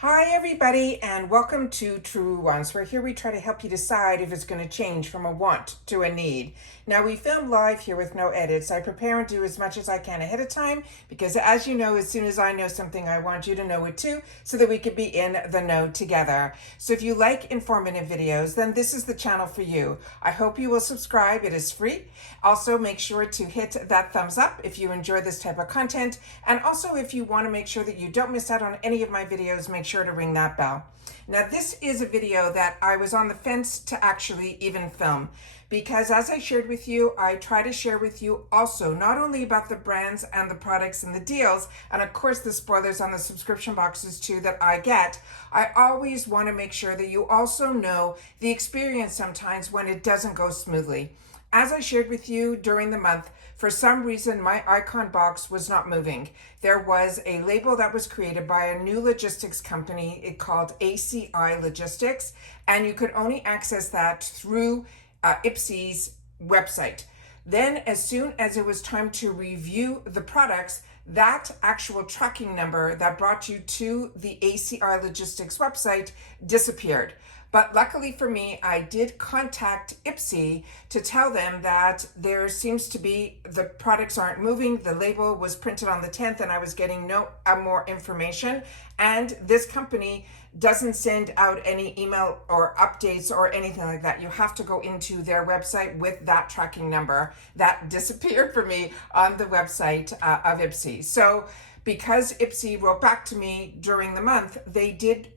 Hi everybody, and welcome to Truewants, where here we try to help you decide if it's going to change from a want to a need. Now, we film live here with no edits. I prepare and do as much as I can ahead of time because, as you know, as soon as I know something, I want you to know it too, so that we can be in the know together. So if you like informative videos, then this is the channel for you. I hope you will subscribe. It is free. Also, make sure to hit that thumbs up if you enjoy this type of content. And also, if you want to make sure that you don't miss out on any of my videos, make sure to ring that bell. Now, this is a video that I was on the fence to actually even film because, as I shared with you, I try to share with you also not only about the brands and the products and the deals, and of course the spoilers on the subscription boxes too that I get. I always want to make sure that you also know the experience sometimes when it doesn't go smoothly. As I shared with you during the month, for some reason, my icon box was not moving. There was a label that was created by a new logistics company called IPSY Logistics, and you could only access that through IPSY's website. Then, as soon as it was time to review the products, that actual tracking number that brought you to the IPSY Logistics website disappeared. But luckily for me, I did contact IPSY to tell them that there seems to be, the products aren't moving. The label was printed on the 10th and I was getting no more information. And this company doesn't send out any email or updates or anything like that. You have to go into their website with that tracking number. That disappeared for me on the website of IPSY. So because IPSY wrote back to me during the month, they did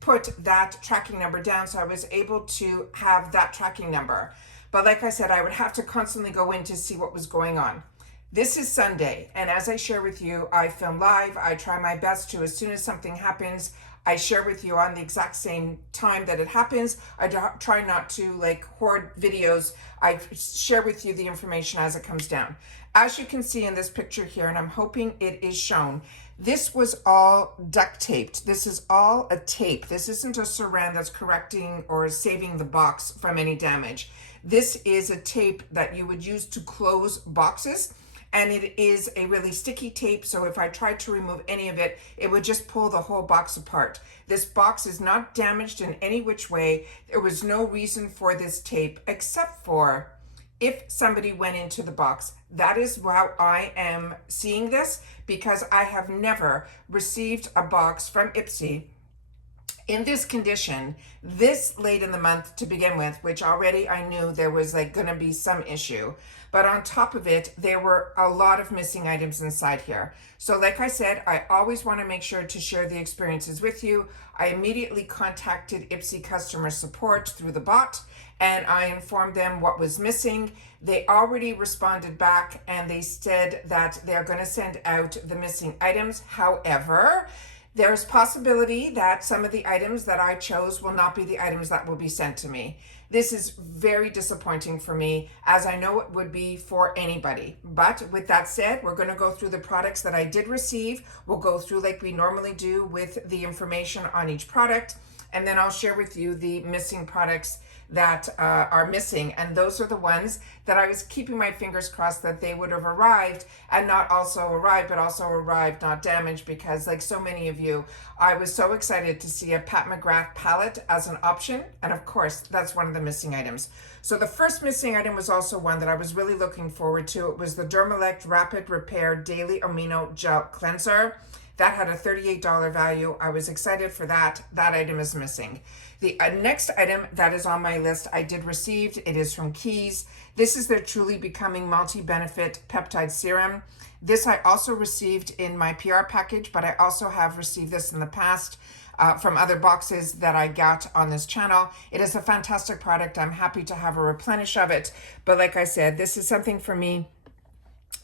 put that tracking number down, so I was able to have that tracking number. But like I said, I would have to constantly go in to see what was going on. This is Sunday, and as I share with you, I film live. I try my best to, as soon as something happens, I share with you on the exact same time that it happens. I try not to hoard videos. I share with you the information as it comes down. As you can see in this picture here, and I'm hoping it is shown, this was all duct taped. This is all a tape. This isn't a saran that's correcting or saving the box from any damage. This is a tape that you would use to close boxes, and it is a really sticky tape, so if I tried to remove any of it, it would just pull the whole box apart. This box is not damaged in any which way. There was no reason for this tape except for if somebody went into the box. That is how I am seeing this, because I have never received a box from IPSY in this condition this late in the month to begin with, which already I knew there was gonna be some issue. But on top of it, there were a lot of missing items inside here. So like I said, I always want to make sure to share the experiences with you. I immediately contacted IPSY customer support through the bot, and I informed them what was missing. They already responded back and they said that they're going to send out the missing items. However, there's possibility that some of the items that I chose will not be the items that will be sent to me. This is very disappointing for me, as I know it would be for anybody. But with that said, we're going to go through the products that I did receive. We'll go through like we normally do with the information on each product, and then I'll share with you the missing products that are missing, and those are the ones that I was keeping my fingers crossed that they would have arrived, and not also arrived, but also arrived not damaged, because like so many of you, I was so excited to see a Pat McGrath palette as an option, and of course that's one of the missing items. So the first missing item was also one that I was really looking forward to. It was the Dermalect Rapid Repair Daily Amino Gel Cleanser. That had a $38 value. I was excited for that. That item is missing. The next item that is on my list I did receive. It is from Keys. This is their Truly Becoming Multi-Benefit Peptide Serum. This I also received in my PR package, but I also have received this in the past from other boxes that I got on this channel. It is a fantastic product. I'm happy to have a replenish of it. But like I said, this is something for me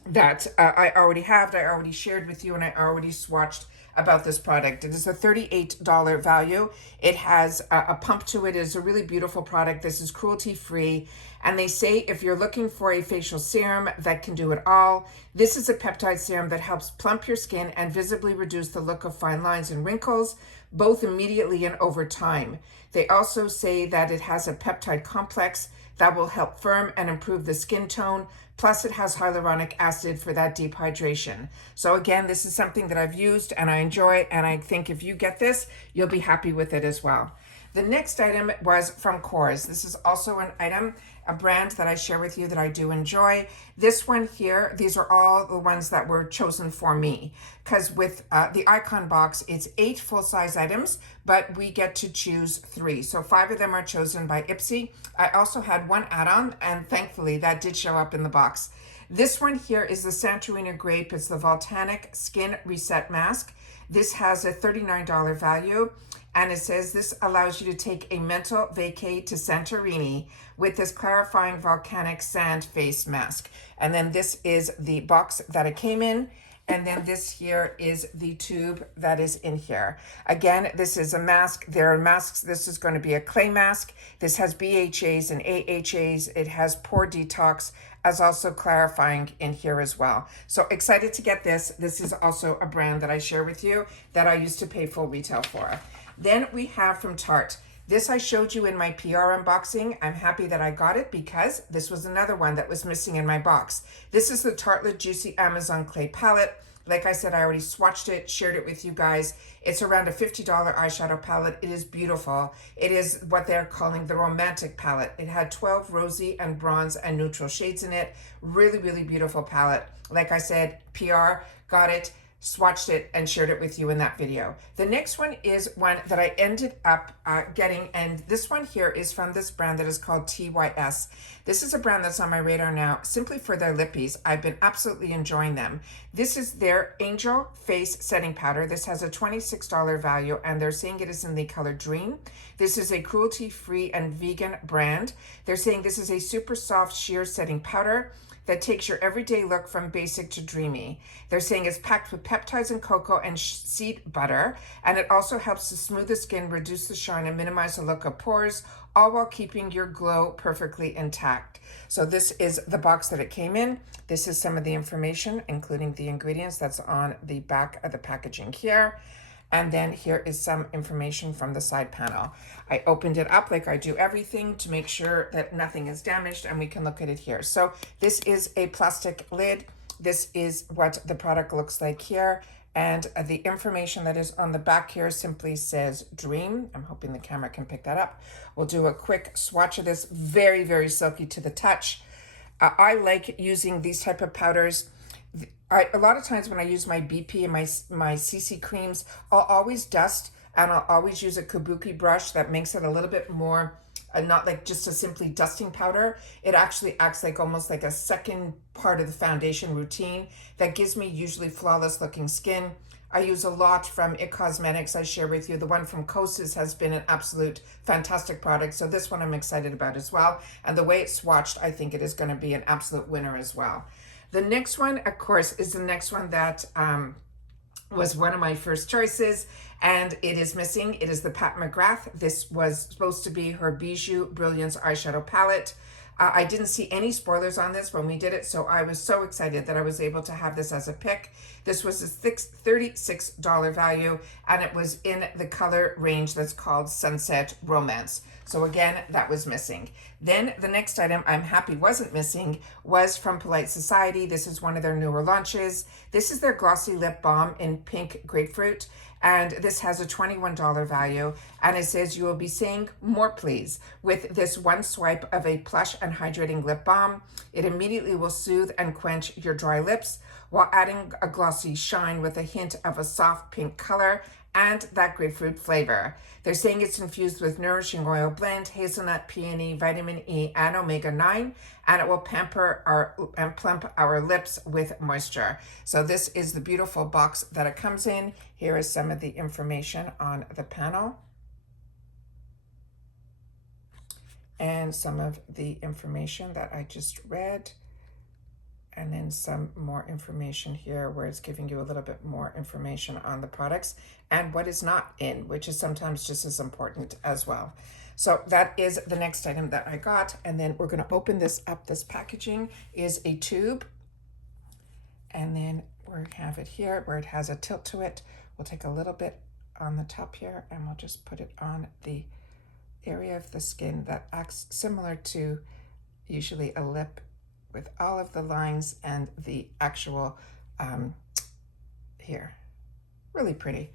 that I already have, I already shared with you, and I already swatched about this product. It is a $38 value. It has a pump to it. It is a really beautiful product. This is cruelty-free. And they say if you're looking for a facial serum that can do it all, this is a peptide serum that helps plump your skin and visibly reduce the look of fine lines and wrinkles, both immediately and over time. They also say that it has a peptide complex that will help firm and improve the skin tone. Plus it has hyaluronic acid for that deep hydration. So again, this is something that I've used and I enjoy, and I think if you get this, you'll be happy with it as well. The next item was from Kors. This is also an item, a brand that I share with you that I do enjoy. This one here, these are all the ones that were chosen for me, because with the Icon box, it's 8 full-size items, but we get to choose 3. So 5 of them are chosen by IPSY. I also had 1 add-on, and thankfully that did show up in the box. This one here is the Santorini Grape. It's the Volcanic Skin Reset Mask. This has a $39 value. And it says this allows you to take a mental vacay to Santorini with this clarifying volcanic sand face mask. And then this is the box that it came in. And then this here is the tube that is in here. Again, this is a mask. There are masks. This is going to be a clay mask. This has BHAs and AHAs. It has pore detox, as also clarifying in here as well. So excited to get this. This is also a brand that I share with you that I used to pay full retail for. Then we have from Tarte. This I showed you in my PR unboxing. I'm happy that I got it because this was another one that was missing in my box. This is the Tartelette Juicy Amazon Clay Palette. Like I said, I already swatched it, shared it with you guys. It's around a $50 eyeshadow palette. It is beautiful. It is what they're calling the romantic palette. It had 12 rosy and bronze and neutral shades in it. Really, really beautiful palette. Like I said, PR, got it, swatched it, and shared it with you in that video. The next one is one that I ended up getting, and this one here is from this brand that is called TYS. This is a brand that's on my radar now simply for their lippies. I've been absolutely enjoying them. This is their Angel Face Setting Powder. This has a $26 value, and they're saying it is in the color Dream. This is a cruelty-free and vegan brand. They're saying this is a super soft sheer setting powder that takes your everyday look from basic to dreamy. They're saying it's packed with peptides and cocoa and seed butter, and it also helps to smooth the skin, reduce the shine, and minimize the look of pores, all while keeping your glow perfectly intact. So this is the box that it came in. This is some of the information, including the ingredients that's on the back of the packaging here. And then here is some information from the side panel. I opened it up like I do everything to make sure that nothing is damaged, and we can look at it here. So this is a plastic lid. This is what the product looks like here. And the information that is on the back here simply says Dream. I'm hoping the camera can pick that up. We'll do a quick swatch of this. Very, very silky to the touch. I like using these type of powders. A lot of times when I use my BP and my CC creams, I'll always dust, and I'll always use a kabuki brush that makes it a little bit more, not like just a simply dusting powder. It actually acts like almost like a second part of the foundation routine that gives me usually flawless looking skin. I use a lot from IT Cosmetics. I share with you. The one from Kosas has been an absolute fantastic product. So this one I'm excited about as well. And the way it's swatched, I think it is going to be an absolute winner as well. The next one, of course, is the next one that was one of my first choices, and it is missing. It is the Pat McGrath. This was supposed to be her Bijou Brilliance eyeshadow palette. I didn't see any spoilers on this when we did it, so I was so excited that I was able to have this as a pick. This was a $36 value, and it was in the color range that's called Sunset Romance. So again, that was missing. Then the next item I'm happy wasn't missing was from Polite Society. This is one of their newer launches. This is their glossy lip balm in pink grapefruit. And this has a $21 value. And it says you will be saying more please with this one swipe of a plush and hydrating lip balm. It immediately will soothe and quench your dry lips while adding a glossy shine with a hint of a soft pink color and that grapefruit flavor. They're saying it's infused with nourishing oil blend, hazelnut, peony, vitamin E, and omega-9, and it will pamper and plump our lips with moisture. So this is the beautiful box that it comes in. Here is some of the information on the panel. And some of the information that I just read. And then some more information here where it's giving you a little bit more information on the products and what is not in, which is sometimes just as important as well. So that is the next item that I got. And then we're going to open this up. This packaging is a tube. And then we have it here where it has a tilt to it. We'll take a little bit on the top here and we'll just put it on the area of the skin that acts similar to usually a lip with all of the lines and the actual here. Really pretty.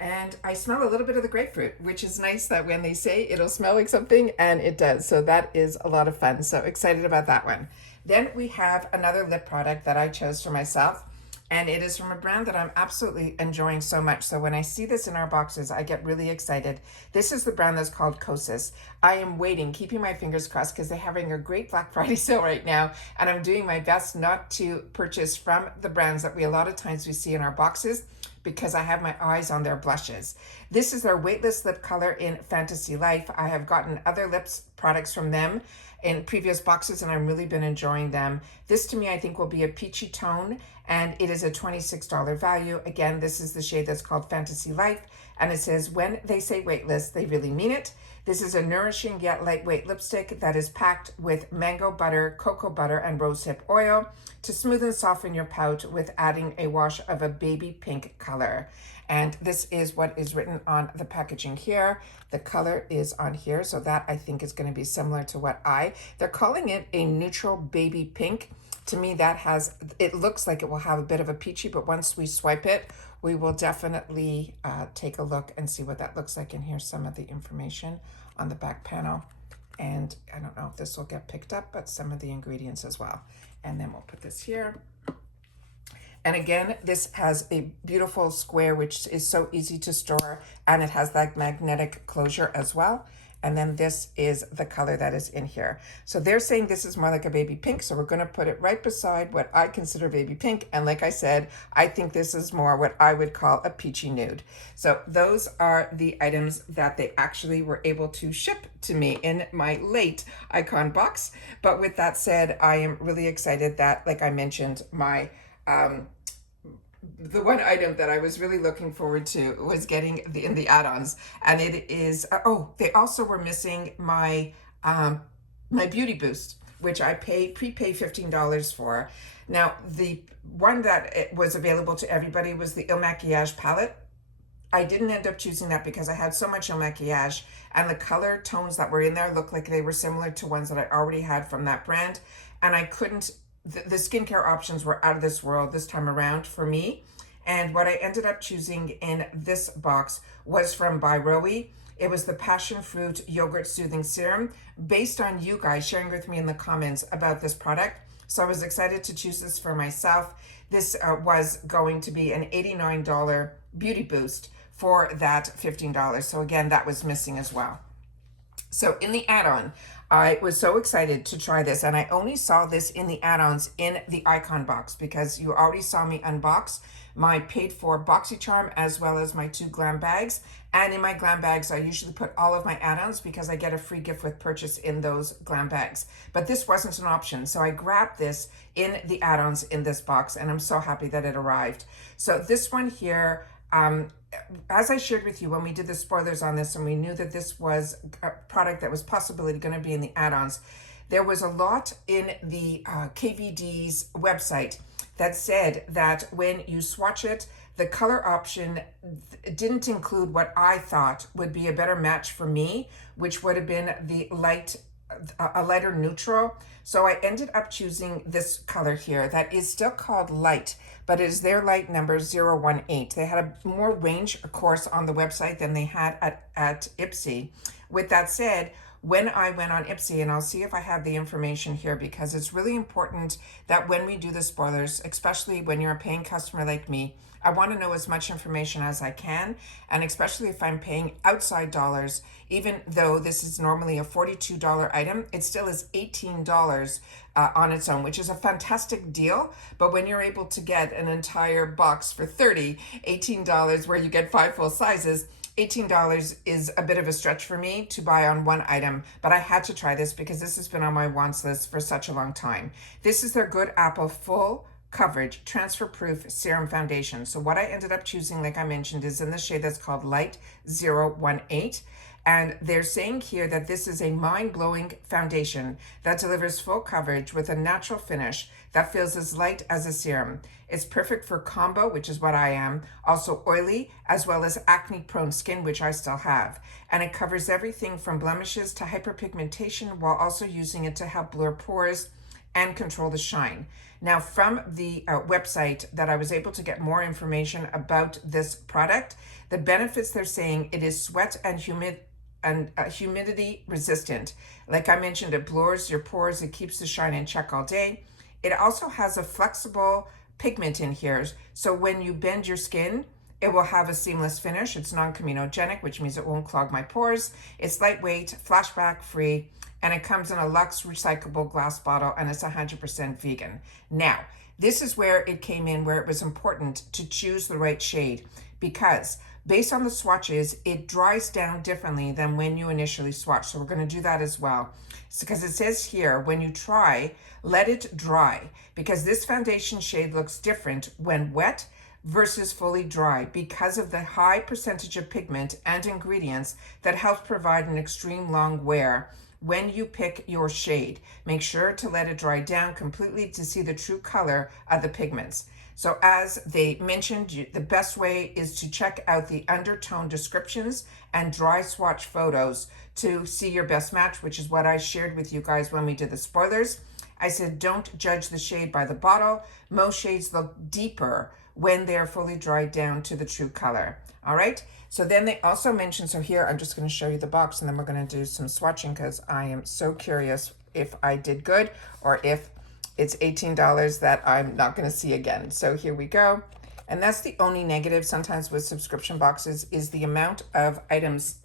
And I smell a little bit of the grapefruit, which is nice that when they say it'll smell like something, and it does. So that is a lot of fun. So excited about that one. Then we have another lip product that I chose for myself, and it is from a brand that I'm absolutely enjoying so much. So when I see this in our boxes, I get really excited. This is the brand that's called Kosas. I am waiting, keeping my fingers crossed, because they're having a great Black Friday sale right now, and I'm doing my best not to purchase from the brands that we a lot of times we see in our boxes, because I have my eyes on their blushes. This is their weightless lip color in Fantasy Life. I have gotten other lips products from them in previous boxes, and I've really been enjoying them. This to me, I think, will be a peachy tone, and it is a $26 value. Again, this is the shade that's called Fantasy Life, and it says, when they say weightless, they really mean it. This is a nourishing yet lightweight lipstick that is packed with mango butter, cocoa butter, and rosehip oil to smooth and soften your pout with adding a wash of a baby pink color. And this is what is written on the packaging here. The color is on here, so that I think is going to be similar to what they're calling it a neutral baby pink. To me, it looks like it will have a bit of a peachy, but once we swipe it, we will definitely take a look and see what that looks like. And here's some of the information on the back panel. And I don't know if this will get picked up, but some of the ingredients as well. And then we'll put this here. And again, this has a beautiful square, which is so easy to store, and it has that magnetic closure as well. And then this is the color that is in here. So they're saying this is more like a baby pink, so we're going to put it right beside what I consider baby pink. And like I said, I think this is more what I would call a peachy nude. So those are the items that they actually were able to ship to me in my late Icon box. But with that said, I am really excited that, like I mentioned, my the one item that I was really looking forward to was getting in the add-ons, and it is they also were missing my my beauty boost, which I prepay $15 for. Now the one that it was available to everybody was the Il Makiage palette. I didn't end up choosing that because I had so much Il Makiage, and the color tones that were in there looked like they were similar to ones that I already had from that brand, and I couldn't. The skincare options were out of this world this time around for me. And what I ended up choosing in this box was from By Rowie. It was the Passion Fruit Yogurt Soothing Serum, based on you guys sharing with me in the comments about this product. So I was excited to choose this for myself. This was going to be an $89 beauty boost for that $15. So again, that was missing as well. So in the add-on, I was so excited to try this, and I only saw this in the add-ons in the Icon box because you already saw me unbox my paid for BoxyCharm as well as my 2 glam bags. And in my glam bags, I usually put all of my add-ons because I get a free gift with purchase in those glam bags. But this wasn't an option, so I grabbed this in the add-ons in this box, and I'm so happy that it arrived. So this one here, as I shared with you when we did the spoilers on this and we knew that this was a product that was possibly going to be in the add-ons, there was a lot in the KVD's website that said that when you swatch it, the color option didn't include what I thought would be a better match for me, which would have been the a lighter neutral. So I ended up choosing this color here that is still called light, but it is their light number 018. They had a more range, of course, on the website than they had at IPSY. With that said, when I went on IPSY, and I'll see if I have the information here, because it's really important that when we do the spoilers, especially when you're a paying customer like me, I want to know as much information as I can, and especially if I'm paying outside dollars, even though this is normally a $42 item, it still is $18 on its own, which is a fantastic deal. But when you're able to get an entire box for $18 where you get 5 full sizes, $18 is a bit of a stretch for me to buy on one item, but I had to try this because this has been on my wants list for such a long time. This is their Good Apple Full Coverage Transfer Proof Serum Foundation. So what I ended up choosing, like I mentioned, is in the shade that's called Light 018. And they're saying here that this is a mind-blowing foundation that delivers full coverage with a natural finish that feels as light as a serum. It's perfect for combo, which is what I am, also oily, as well as acne-prone skin, which I still have. And it covers everything from blemishes to hyperpigmentation while also using it to help blur pores and control the shine. Now, from the website that I was able to get more information about this product, the benefits they're saying it is sweat and humidity resistant. Like I mentioned, it blurs your pores, it keeps the shine in check all day. It also has a flexible pigment in here, so when you bend your skin, it will have a seamless finish. It's non-communogenic, which means it won't clog my pores. It's lightweight, flashback free, and it comes in a luxe recyclable glass bottle, and it's 100% vegan. Now, this is where it came in, where it was important to choose the right shade, because based on the swatches, it dries down differently than when you initially swatch. So we're going to do that as well. Because it says here, when you try, let it dry, because this foundation shade looks different when wet versus fully dry because of the high percentage of pigment and ingredients that helps provide an extreme long wear. When you pick your shade, make sure to let it dry down completely to see the true color of the pigments. So as they mentioned, the best way is to check out the undertone descriptions and dry swatch photos to see your best match, which is what I shared with you guys when we did the spoilers. I said, don't judge the shade by the bottle. Most shades look deeper when they're fully dried down to the true color. All right. So then they also mentioned, so here I'm just going to show you the box, and then we're going to do some swatching because I am so curious if I did good or if it's $18 that I'm not going to see again. So here we go. And that's the only negative sometimes with subscription boxes is the amount of items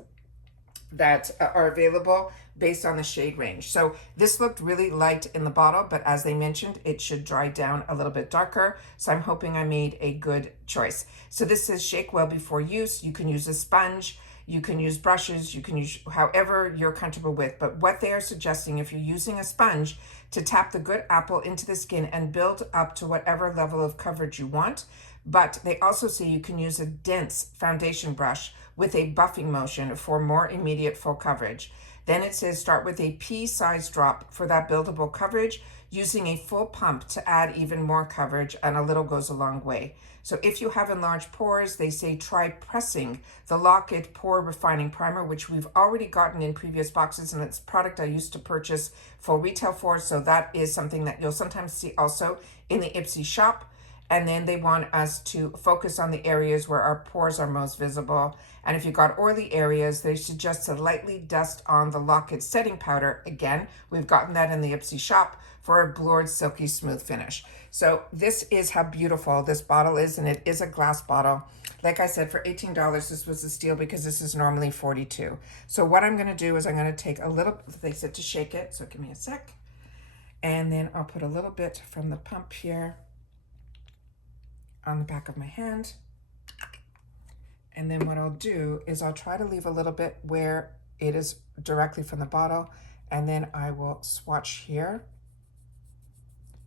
that are available based on the shade range. So this looked really light in the bottle, but as they mentioned, it should dry down a little bit darker. So I'm hoping I made a good choice. So this says shake well before use. You can use a sponge, you can use brushes, you can use however you're comfortable with. But what they are suggesting, if you're using a sponge, to tap the good apple into the skin and build up to whatever level of coverage you want. But they also say you can use a dense foundation brush with a buffing motion for more immediate full coverage. Then it says start with a pea-sized drop for that buildable coverage, using a full pump to add even more coverage, and a little goes a long way. So if you have enlarged pores, they say try pressing the Lock It Pore Refining Primer, which we've already gotten in previous boxes, and it's a product I used to purchase full retail for, so that is something that you'll sometimes see also in the IPSY shop. And then they want us to focus on the areas where our pores are most visible. And if you've got oily areas, they suggest to lightly dust on the Lock It setting powder. Again, we've gotten that in the IPSY shop for a blurred, silky, smooth finish. So this is how beautiful this bottle is, and it is a glass bottle. Like I said, for $18, this was a steal because this is normally $42. So what I'm going to do is I'm going to take a little, they said to shake it, so give me a sec. And then I'll put a little bit from the pump here on the back of my hand. And then what I'll do is I'll try to leave a little bit where it is directly from the bottle, and then I will swatch here.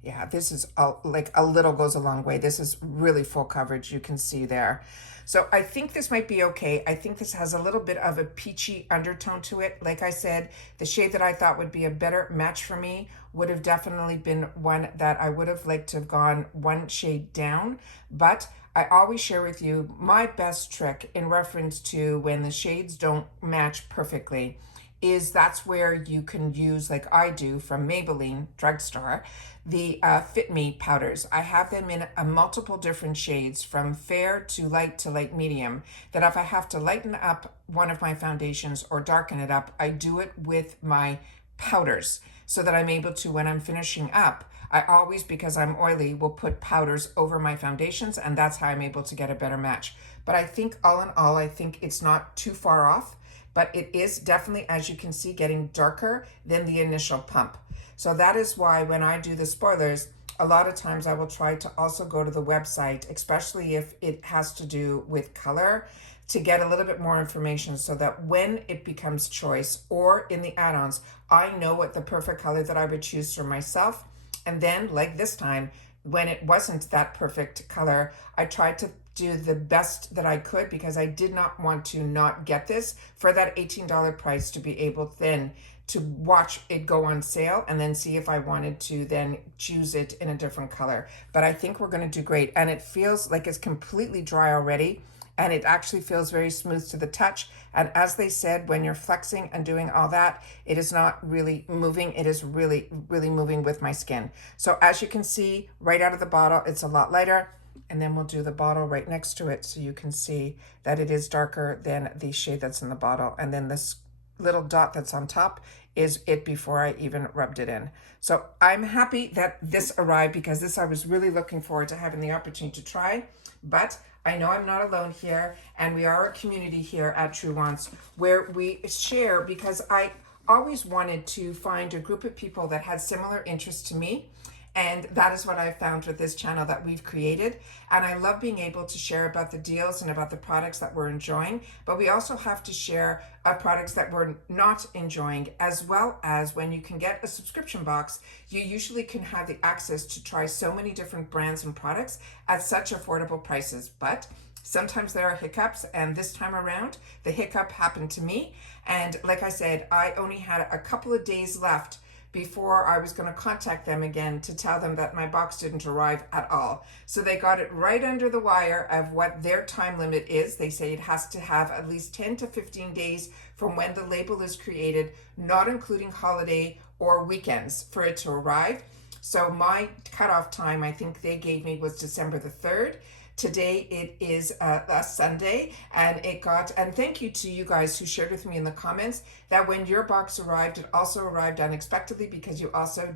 Yeah, this is like a little goes a long way. This is really full coverage, you can see there. So I think this might be okay. I think this has a little bit of a peachy undertone to it. Like I said, the shade that I thought would be a better match for me would have definitely been one that I would have liked to have gone one shade down. But I always share with you my best trick in reference to when the shades don't match perfectly is that's where you can use, like I do from Maybelline drugstore, the Fit Me powders. I have them in a multiple different shades from fair to light medium, that if I have to lighten up one of my foundations or darken it up, I do it with my powders so that I'm able to, when I'm finishing up, I always, because I'm oily, will put powders over my foundations, and that's how I'm able to get a better match. But I think all in all, I think it's not too far off, but it is definitely, as you can see, getting darker than the initial pump. So that is why when I do the spoilers, a lot of times I will try to also go to the website, especially if it has to do with color, to get a little bit more information so that when it becomes choice or in the add-ons, I know what the perfect color that I would choose for myself. And then, like this time, when it wasn't that perfect color, I tried to do the best that I could because I did not want to not get this for that $18 price to be able then to watch it go on sale and then see if I wanted to then choose it in a different color. But I think we're going to do great. And it feels like it's completely dry already. And it actually feels very smooth to the touch. And as they said, when you're flexing and doing all that, it is not really moving. It is really, really moving with my skin. So as you can see right out of the bottle, it's a lot lighter. And then we'll do the bottle right next to it so you can see that it is darker than the shade that's in the bottle. And then this little dot that's on top is it before I even rubbed it in. So I'm happy that this arrived because this I was really looking forward to having the opportunity to try. But I know I'm not alone here, and we are a community here at Truewants where we share, because I always wanted to find a group of people that had similar interests to me. And that is what I found with this channel that we've created. And I love being able to share about the deals and about the products that we're enjoying. But we also have to share products that we're not enjoying, as well as when you can get a subscription box, you usually can have the access to try so many different brands and products at such affordable prices. But sometimes there are hiccups, and this time around, the hiccup happened to me. And like I said, I only had a couple of days left before I was going to contact them again to tell them that my box didn't arrive at all. So they got it right under the wire of what their time limit is. They say it has to have at least 10 to 15 days from when the label is created, not including holiday or weekends, for it to arrive. So my cutoff time, I think they gave me, was December the 3rd. Today it is a Sunday, and and thank you to you guys who shared with me in the comments that when your box arrived, it also arrived unexpectedly because you also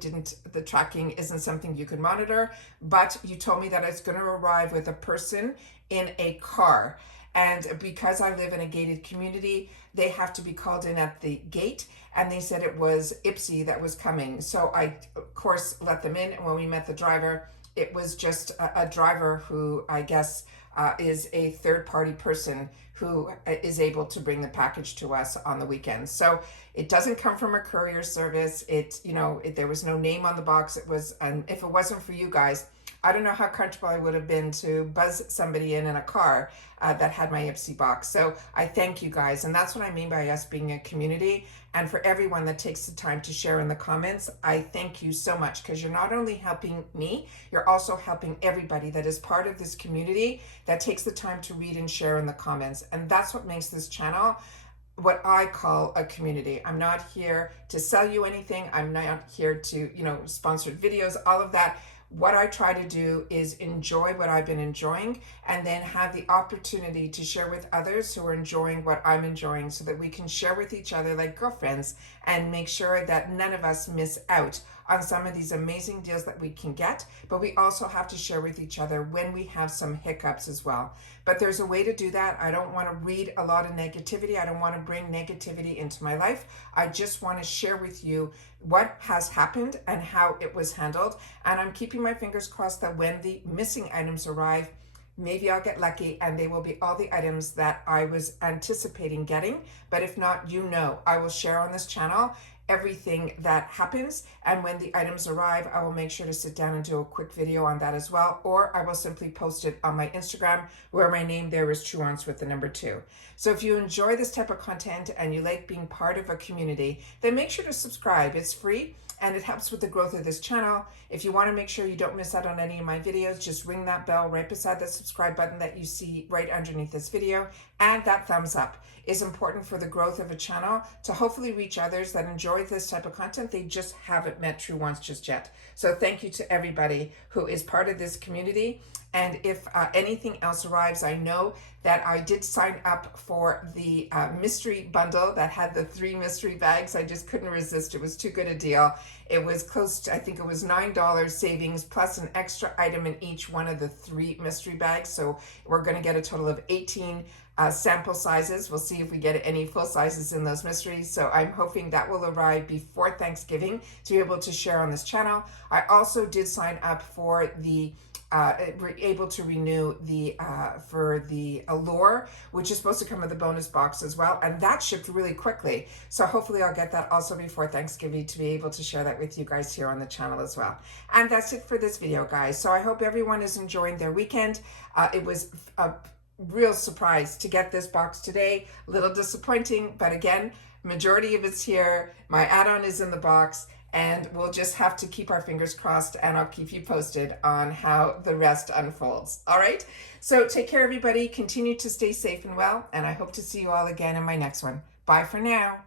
the tracking isn't something you could monitor, but you told me that it's going to arrive with a person in a car. And because I live in a gated community, they have to be called in at the gate, and they said it was IPSY that was coming. So I, of course, let them in, and when we met the driver, it was just a driver who I guess is a third-party person who is able to bring the package to us on the weekends. So it doesn't come from a courier service. There was no name on the box. It was, and if it wasn't for you guys, I don't know how comfortable I would have been to buzz somebody in a car that had my IPSY box. So I thank you guys. And that's what I mean by us being a community. And for everyone that takes the time to share in the comments, I thank you so much, because you're not only helping me, you're also helping everybody that is part of this community that takes the time to read and share in the comments. And that's what makes this channel what I call a community. I'm not here to sell you anything. I'm not here to, sponsored videos, all of that. What I try to do is enjoy what I've been enjoying, and then have the opportunity to share with others who are enjoying what I'm enjoying, so that we can share with each other like girlfriends and make sure that none of us miss out on some of these amazing deals that we can get. But we also have to share with each other when we have some hiccups as well. But there's a way to do that. I don't want to read a lot of negativity. I don't want to bring negativity into my life. I just want to share with you what has happened and how it was handled. And I'm keeping my fingers crossed that when the missing items arrive, maybe I'll get lucky and they will be all the items that I was anticipating getting. But if not, I will share on this channel everything that happens, and when the items arrive, I will make sure to sit down and do a quick video on that as well, or I will simply post it on my Instagram, where my name there is Truewants with the number 2. So if you enjoy this type of content and you like being part of a community, then make sure to subscribe. It's free and it helps with the growth of this channel. If you want to make sure you don't miss out on any of my videos, just ring that bell right beside the subscribe button that you see right underneath this video, and that thumbs up is important for the growth of a channel to hopefully reach others that enjoy this type of content. They just haven't met Truewants just yet. So thank you to everybody who is part of this community. And if anything else arrives, I know that I did sign up for the mystery bundle that had the 3 mystery bags. I just couldn't resist. It was too good a deal. It was close to, I think it was $9 savings plus an extra item in each one of the 3 mystery bags. So we're going to get a total of 18 sample sizes. We'll see if we get any full sizes in those mysteries. So I'm hoping that will arrive before Thanksgiving to be able to share on this channel. I also did sign up for the able to renew the for the Allure, which is supposed to come with the bonus box as well, and that shipped really quickly. So hopefully I'll get that also before Thanksgiving to be able to share that with you guys here on the channel as well. And that's it for this video, guys. So I hope everyone is enjoying their weekend. It was a real surprise to get this box today. A little disappointing, but again, majority of it's here. My add-on is in the box, and we'll just have to keep our fingers crossed, and I'll keep you posted on how the rest unfolds. All right? So take care, everybody. Continue to stay safe and well, and I hope to see you all again in my next one. Bye for now.